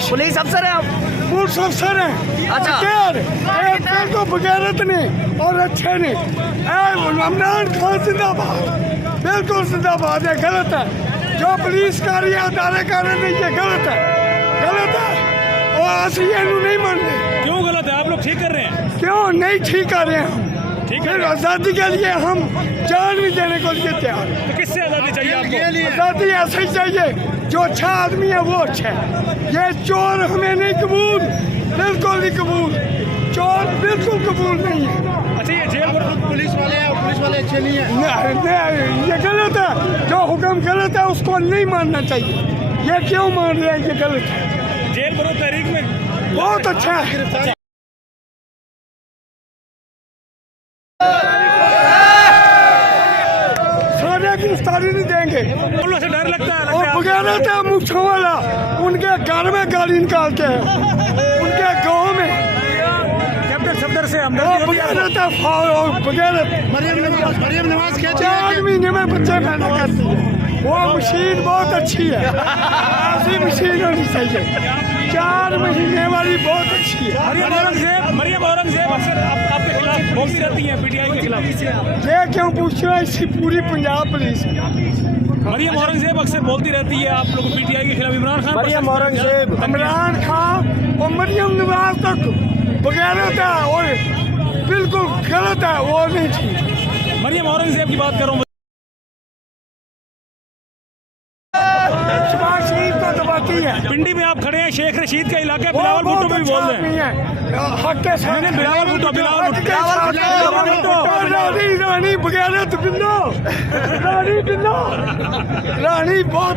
Police अफसर है आप? पुलिस अफसर हैं। अच्छा। तो बगैरत ने और अच्छे ने। इमरान खान जिंदाबाद, बिल्कुल जिंदाबाद है। गलत है जो पुलिस कर रही है, अदालत कर रही है, ये गलत है, गलत है। और असली नहीं मानते। क्यों गलत है? आप लोग ठीक कर रहे हैं? क्यों नहीं ठीक कर रहे हैं हम? ठीक है, आज़ादी के लिए हम जान भी देने को लिए तैयार। तो किससे आज़ादी चाहिए आपको? आज़ादी ऐसे ही चाहिए, जो अच्छा आदमी है वो अच्छा है। ये चोर हमें नहीं कबूल, बिल्कुल नहीं कबूल, चोर बिल्कुल कबूल नहीं है। अच्छा, ये जेल पुलिस वाले हैं, पुलिस वाले अच्छे नहीं है। ये गलत है, जो हुक्म गलत है उसको नहीं मानना चाहिए। ये क्यों मान रहे हैं? ये गलत है। जेल विरोध तहरीक में बहुत अच्छा है। सारे गिरफ्तारी नहीं देंगे। पुलिस से डर लगता है? और बगैरत है मुझों वाला, उनके घर में गाड़ी निकालते हैं, उनके गांव में। कैप्टन सफदर से वो हमदर्दी बगैरत है, बगैरत। मरियम नवाज क्या 4 महीने में बच्चे पैदा करती है। वो मशीन बहुत अच्छी है, ऐसी मशीन होनी चाहिए। 4 महीने वाली बहुत अच्छी है। मरियम औरंगजेब अक्सर आपके खिलाफ बोलती रहती हैं, पीटीआई के खिलाफ। ये क्यों पूछ रहे हो? इसी पूरी पंजाब पुलिस। मरियम औरंगजेब अक्सर बोलती रहती है आप लोग पीटीआई के खिलाफ। इमरान खान, मरियम औरंगजेब, इमरान खान और मरियम नवाज तक बगैरत है और बिल्कुल गलत है, वो नहीं ठीक। मरियम औरंगजेब की बात करूँ, पिंडी में आप खड़े हैं, शेख रशीद का इलाका है, बलावल भुट्टो पे भी बोल रहे हैं। हक के साथ मैंने बलावल भुट्टो रानी बगैरत बिल्लो, रानी बिल्लो, रानी बहुत